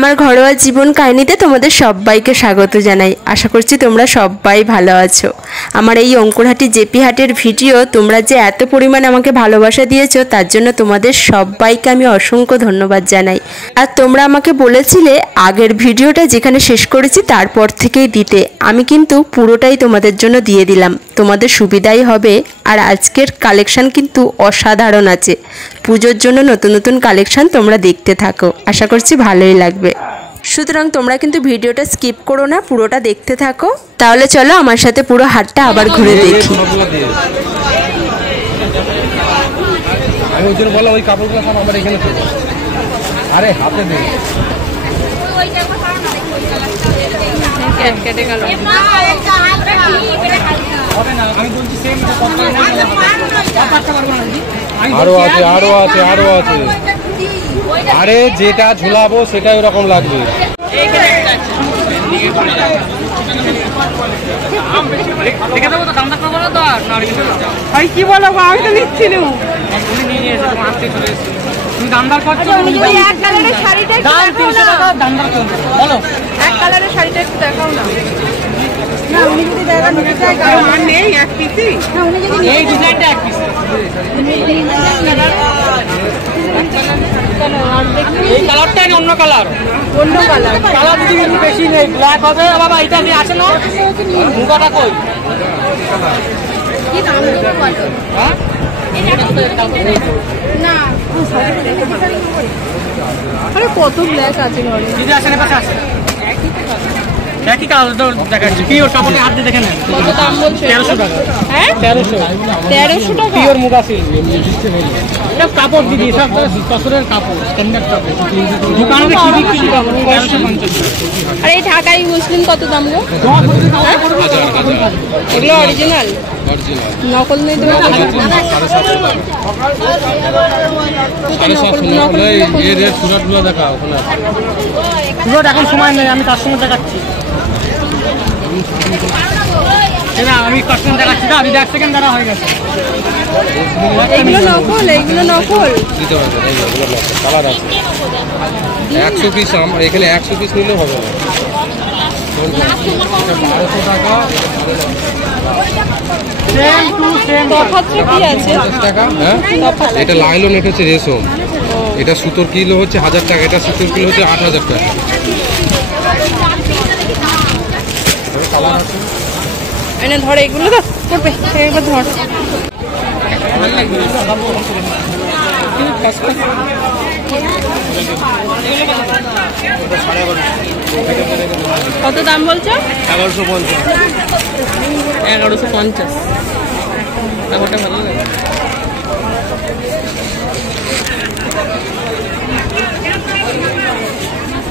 আমার ঘরোয়া জীবন কাহিনীতে তোমাদের সবাইকে স্বাগত জানাই। আশা করছি তোমরা সবাই ভালো আছো। আমার এই অঙ্কুরহাটি জেপি হাটের ভিডিও তোমরা যে এত পরিমাণ আমাকে ভালোবাসা দিয়েছো তার জন্য তোমাদের সবাইকে আমি অসংখ্য ধন্যবাদ জানাই। আর তোমরা আমাকে বলেছিলে আগের ভিডিওটা যেখানে শেষ করেছি তারপর থেকেই দিতে, আমি কিন্তু পুরোটাই তোমাদের জন্য দিয়ে দিলাম, তোমাদের সুবিধাই হবে। আর আজকের কালেকশান কিন্তু অসাধারণ আছে। পুজোর জন্য নতুন নতুন কালেকশান তোমরা দেখতে থাকো, আশা করছি ভালোই লাগবে। সুতরাং তোমরা কিন্তু ভিডিওটা স্কিপ করো না, পুরোটা দেখতে থাকো। তাহলে চলো আমার সাথে পুরো হাটটা আবার ঘুরে দেখি। আমি ওই জন্য বললাম ওই কাপড়গুলো সব আমার এখানে তো। আরে হাতে দে। আরো আছে আরো আছে আরো আছে। আরে যেটা ঝুলাবো সেটাই ওরকম লাগবে। কি বলো আমি তো নিচ্ছি না। দামদার করছো এক কালারের শাড়িটা বলো, এক কালারের শাড়িটা একটু দেখাও না। না উনি যদি দেখা নিতে চায় কারণ নেই এক পিসই। না উনি যদি এই ডিজাইনটা এক পিস, এই কালারটা না অন্য কালার, অন্য কালার কালার কিন্তু বেশি নেই, ব্ল্যাক হবে। বাবা এটা দিয়ে আছে না মুগাটা কই? কি দাম দেবো বলো? হ্যাঁ না আরে কত ব্ল্যাক আছে ঘরে, দিদি আসেন পাশে আসেন। একই কালার তো দেখাচ্ছি, পিওর কাপড়ে হাত দিয়ে দেখেন। কত দাম বলছে? 1300 টাকা। হ্যাঁ 1300 টাকা পিওর মুগা সিল্ক। এটা কাপড় দিদি সব কসরের কাপড়, স্ট্যান্ডার্ড কাপড়। দোকানে কি বিক্রি কাপড় 1350। আরে এই ঢাকাই মুসলিম কত দাম গো? এগুলো অরিজিনাল, নকল নেই তো। এখন সময় নেই, আমি কাস্টমার দেখাচ্ছি না, আমি কাস্টমার দেখাচ্ছি না। আমি 1 সেকেন্ড দ্বারা হয়ে গেছে। এগুলো নকল, এগুলো নকল। 100 পিস এখানে 100 পিস নিলেও হবে না। 1200 টাকা। এটা লাইলন, এটা হচ্ছে রেশম, এটা সুতোর কিলো হচ্ছে 1000 টাকা, এটা সুতোর কিলো হচ্ছে 8000 টাকা। ধর এগুলো তো করবে, একবার ধর। কত দাম বলছো? 1150। 1150 কাপড়টা ভালো লাগে।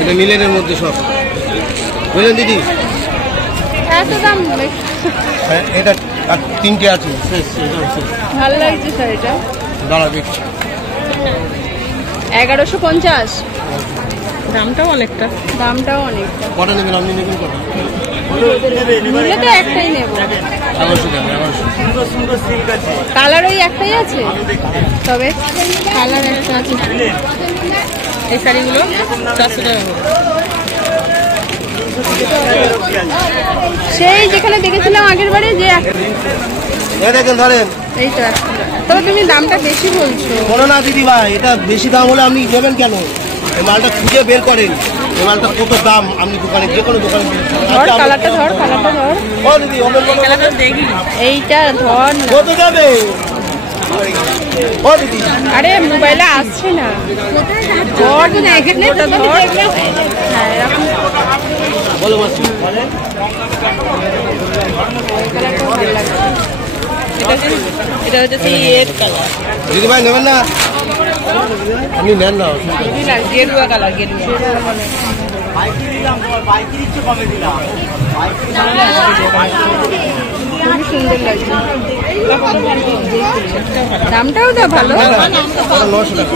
এটা মিলেনের মধ্যে সব বুঝলেন দিদি? এত দাম? এটা আর 3টে আছে। ভালো লাগছে শাড়িটা, দাঁড়া দেখছি। 1150। দামটাও অনেকটা, দামটাও অনেকটা। কটা নেবেন আপনি? নেবেন কটা? নিলে তো একটাই নেব। 1100 টাকা। 1100। কালার ওই একটাই আছে, তবে কালার একটা আছে। এই শাড়িগুলো 400 টাকা। সেই যেখানে দেখেছিলাম আগের বারে যে দেখেন ধরেন এইটা, তবে তুমি দামটা বেশি বলছো। বলো না দিদি ভাই, এটা বেশি দাম হলে আপনি দেবেন কেন? এই মালটা খুঁজে বের করেন, এই মালটা কত দাম আপনি দোকানে, যে কোনো দোকানে ধর। কালারটা ধর, কালারটা ধর। ও দিদি কালারটা দেখি, এইটা ধর। কত যাবে? ও দিদি আরে মোবাইলে আসছে না, ধর না এখানে তো ধর। হ্যাঁ এরকম বলো মাসি। এটা হচ্ছে এর কালার। দিদি ভাই নেবেন না? আপনি নেন না। গেরুয়া কালার, গেরুয়া। খুবই সুন্দর লাগছে, দামটাও তো ভালো। 900 টাকা।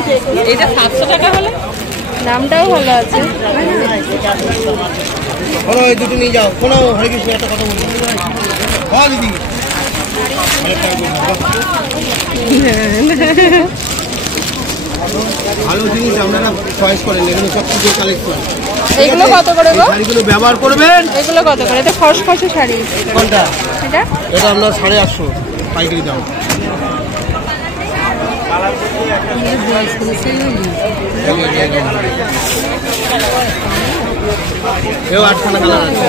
এটা 700 টাকা হলে দামটাও ভালো আছে। কোনো এই দুটো নিয়ে যাও। কোনো হরে কৃষ্ণ একটা কথা বলি। হ্যাঁ দিদি ভালো জিনিস আপনারা চয়েস করেন, এখানে সব পুজোর কালেকশন। এগুলো কত করে গো? শাড়িগুলো ব্যবহার করবেন। এগুলো কত করে? এটা খসখসে শাড়ি। কোনটা? এটা এটা আপনার 850 পাইকারি দাম। এও 8খানা কালার আছে।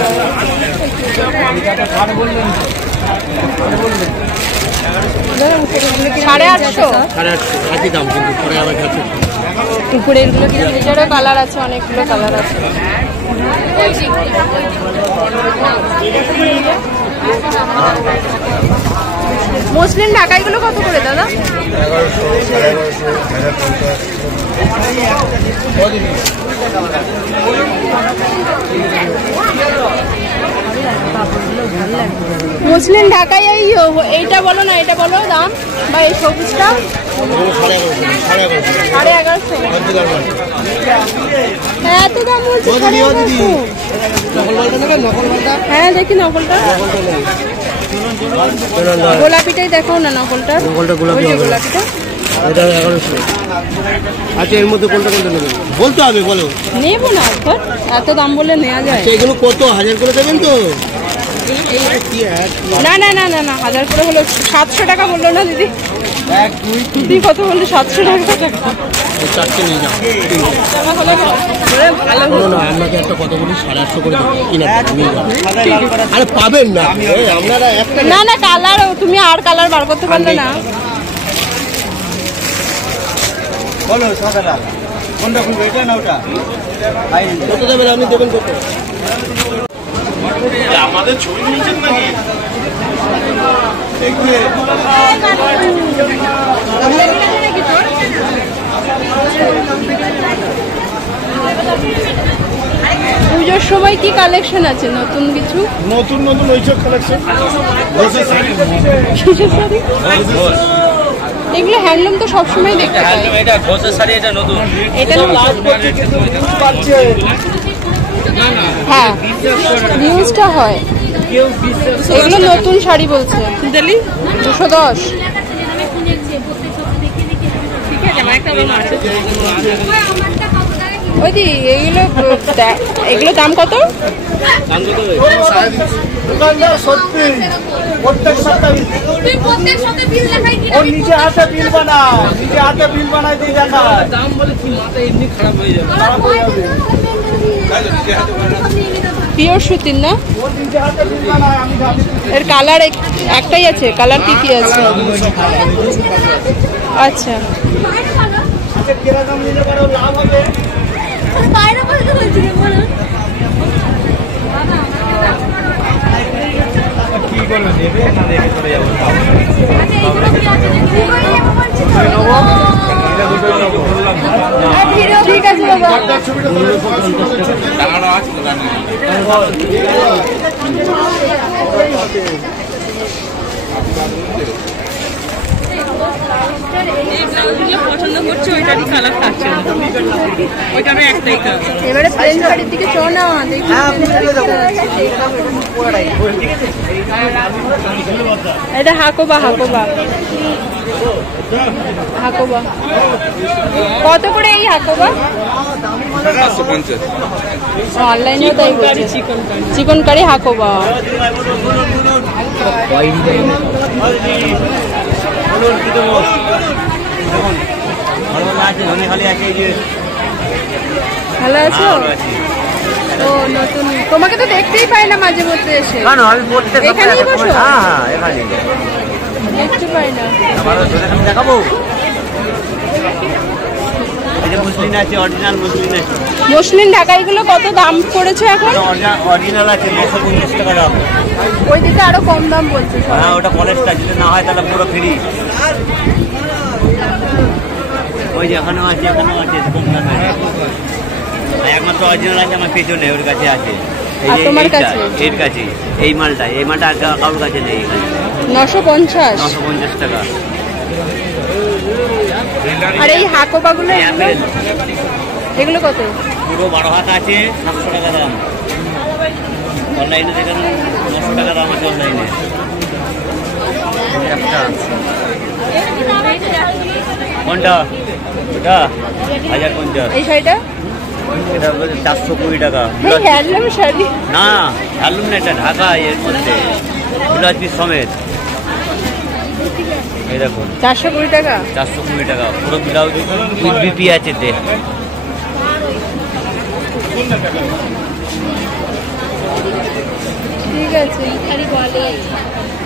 850 একই দাম, কিন্তু পরে আবার গেছে। উপরের গুলো কি? এটারও কালার আছে, অনেকগুলো কালার আছে। মসলিন ঢাকাইগুলো কত করে দাদা? 1150। মসলিন ঢাকাই এইটা বলো না, এটা বলো দাম, বা এই সবুজটা 1150। হ্যাঁ, এত দাম বলছে। হ্যাঁ, দেখি নকলটা। গোলাপিটাই দেখো না, নকলটা। গোলাপিটা এটা 1100। আচ্ছা, এর মধ্যে কোনটা কোনটা নেবেন বলতে হবে, বলো। নেবো না, এত দাম বলে নেওয়া যায়? এগুলো কত 1000 করে দেবেন তো? না না না না না, 1000 করে হলো। 700 টাকা বললো না দিদি? দিদি কত বললো? 700 টাকা। চারটে নিয়ে যাও। না, আপনাকে একটা কথা বলি, 850 করে দেবো। আরে পাবেন না আপনারা একটা। না না, কালার তুমি আর কালার বার করতে পারলে না। বলো সকালে কোনটা খুলবে, এটা না ওটা? কত দেবেন আপনি? দেবেন কত? আমাদের ছবি নিয়েছেন নাকি? পুজোর সময় কি কালেকশন আছে নতুন কিছু? নতুন ওইসব কালেকশন। এগুলো হ্যান্ডলুম তো সবসময় দেখতে পাই। এটা ঘোষের শাড়ি, এটা নতুন। এটা হ্যাঁ, নিউজটা হয়। এগুলো নতুন শাড়ি বলছে। দিলি 210। ওই দি, এগুলো দাম কত? সত্যি প্রত্যেক সপ্তাহে নিজে হাতে বিল বানায় দিয়ে দেখায়। দাম বলে কি মাথা এমনি খারাপ হয়ে যাবে। পিওর সুতির না? এর কালার একটাই আছে? কালার কি কি আছে? আচ্ছা, লাভ হবে। কি করলো, দেবে না দেখে চলে যাবো। ঠিক আছে বাবা। পছন্দ করছে ওইটারই কালার থাকছে, ওইটারও একটাই কালার। এবারে প্লেন শাড়ির দিকে চো না, দেখি। এটা হাকোবা। কত করে এই হাকোবা? 550। অনলাইনেও তাই বলছে। চিকন কারি হাকোবা। ভালো আছো? ও নতুন, তোমাকে তো দেখতেই পাই না মাঝে মধ্যে এসে। এখানেই বসো? দেখতে পাই না। দেখাবো। মুসলিন আছে, অরিজিনাল মুসলিন আছে। মুসলিন ঢাকাইগুলো কত দাম করেছে এখন? অরিজিনাল আছে 950 টাকা দাম। ওই দিকে আরো কম দাম বলছে। হ্যাঁ, ওটা পলেস্টার, যদি না হয় তাহলে পুরো ফ্রি। ওই যে এখানেও আছে কম দামে। একমাত্র অরিজিনাল আছে আমার পেছনে, ওর কাছে আছে। তোমার কাছে? এর কাছে এই মালটা কারোর কাছে নেই। 950 টাকা। আর এই হাকোবাগুলো এগুলো কত? পুরো 12 হাত আছে, 700 টাকা দাম। অনলাইনে দেখেন 900 টাকা দাম আছে অনলাইনে। কোনটা? এটা 1050। এই শাড়িটা এটা 420 টাকা। হ্যান্ডলুম শাড়ি না হ্যান্ডলুম না, এটা ঢাকা এর মধ্যে ব্লাউজ পিস সমেত। এই দেখুন 420 টাকা। 420 টাকা পুরো ব্লাউজ উইথ বিপি আছে তে। ঠিক আছে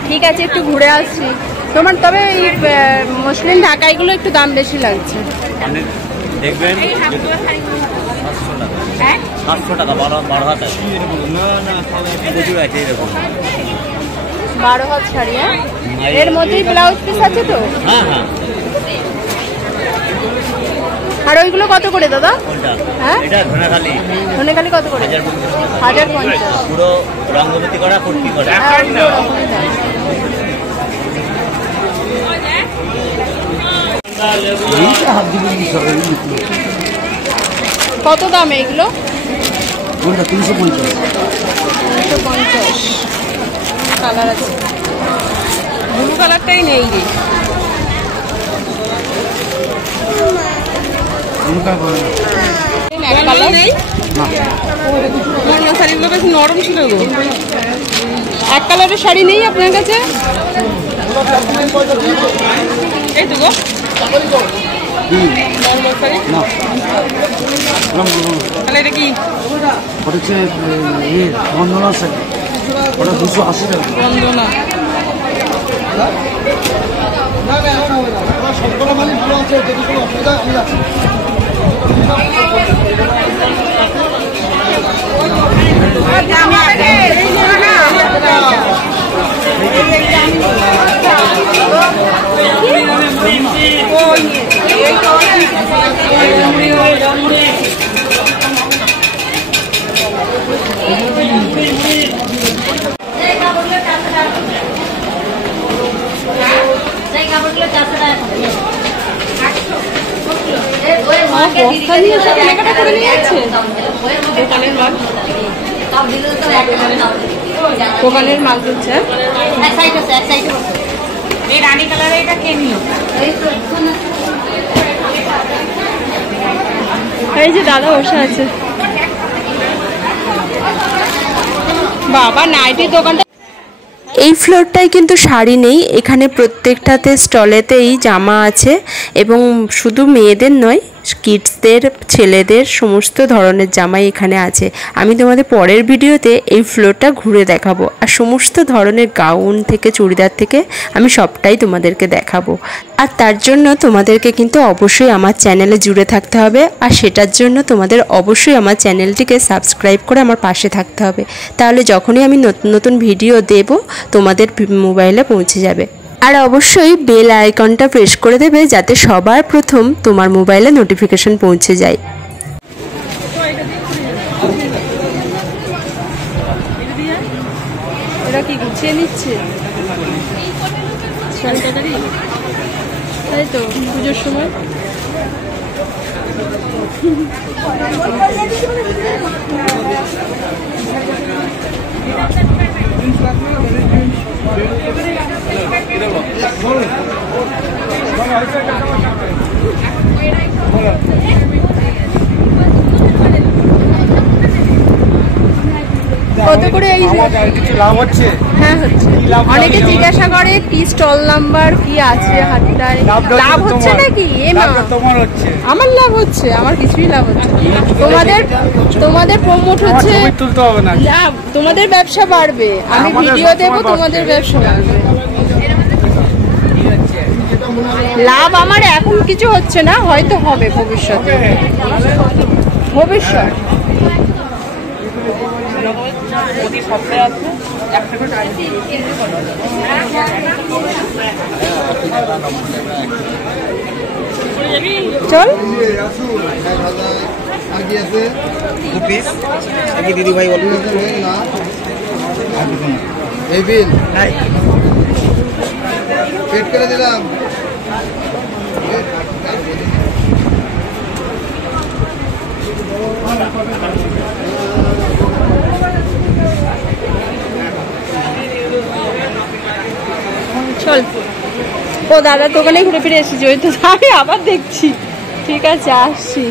ঠিক আছে, একটু ঘুরে আসছি তোমার। তবে এই মসলিন ঢাকাইগুলো একটু দাম বেশি লাগছে। আপনি দেখবেন 700 টাকা 12 হাত আছে। প্রচুর আছে এরকম 12 হাত শাড়ি। হ্যাঁ, এর মধ্যেই ব্লাউজ পিস আছে তো? হ্যাঁ হ্যাঁ। আর ওইগুলো কত করে দাদা? হ্যাঁ এটা ধনেখালি। ধনেখালি কত করে? 1050। পুরো রঙ্গবতী করা কুর্তি করা। কত দাম এইগুলো? 350। 350 কালার আছে। ব্লু কালারটাই নেই রে। শাড়িগুলো বেশ নরম ছিল গো। এক কালারের শাড়ি নেই আপনার কাছে? এই তো গো তাহলে এটা কি? ওটা হচ্ছে বন্ধনা শাড়ি, ওটা 280 টাকা। বন্ধনা সবগুলো মানে ভালো আছে, যদি কোনো অসুবিধা আমি আছি। কেনাকাটা করে নিয়ে যাচ্ছে দোকানের মাল তুলছে। রানী কালারে এটা কে নিল? এই যে দাদা বসে আছে। বাবা নাইটির দোকানটা। এই ফ্লোরটায় কিন্তু শাড়ি নেই, এখানে প্রত্যেকটাতে স্টলেতেই জামা আছে এবং শুধু মেয়েদের নয়, কিডসদের, ছেলেদের সমস্ত ধরনের জামাই এখানে আছে। আমি তোমাদের পরের ভিডিওতে এই ফ্লোরটা ঘুরে দেখাবো, আর সমস্ত ধরনের গাউন থেকে চুড়িদার থেকে আমি সবটাই তোমাদেরকে দেখাবো। আর তার জন্য তোমাদেরকে কিন্তু অবশ্যই আমার চ্যানেলে জুড়ে থাকতে হবে, আর সেটার জন্য তোমাদের অবশ্যই আমার চ্যানেলটিকে সাবস্ক্রাইব করে আমার পাশে থাকতে হবে। তাহলে যখনই আমি নতুন নতুন ভিডিও দেব তোমাদের মোবাইলে পৌঁছে যাবে। আর অবশ্যই বেল আইকনটা প্রেস করে দেবে যাতে সবার প্রথম তোমার মোবাইলে নোটিফিকেশন পৌঁছে যায়। ওরা কি গুছিয়ে নিচ্ছে তাই তো পুজোর সময়। কত করে এই কিছু লাভ হচ্ছে? হ্যাঁ হচ্ছে। অনেকে জিজ্ঞাসা করে কি স্টল নাম্বার কি আছে হাটটায়, লাভ হচ্ছে নাকি? তোমার হচ্ছে, আমার লাভ হচ্ছে? আমার কিছুই লাভ হচ্ছে। তোমাদের প্রমোট হচ্ছে, তুলতে হবে না, লাভ তোমাদের ব্যবসা বাড়বে। আমি ভিডিও দেবো, তোমাদের ব্যবসা বাড়বে। লাভ আমার এখন কিছু হচ্ছে না, হয়তো হবে ভবিষ্যতে। ভবিষ্যৎ চল দিদি ভাই বলুন এই বিল পেট করে দিলাম। চল। ও দাদার দোকানে ঘুরে ফিরে এসেছি, ওই তো আমি আবার দেখছি ঠিক আছে আসছি।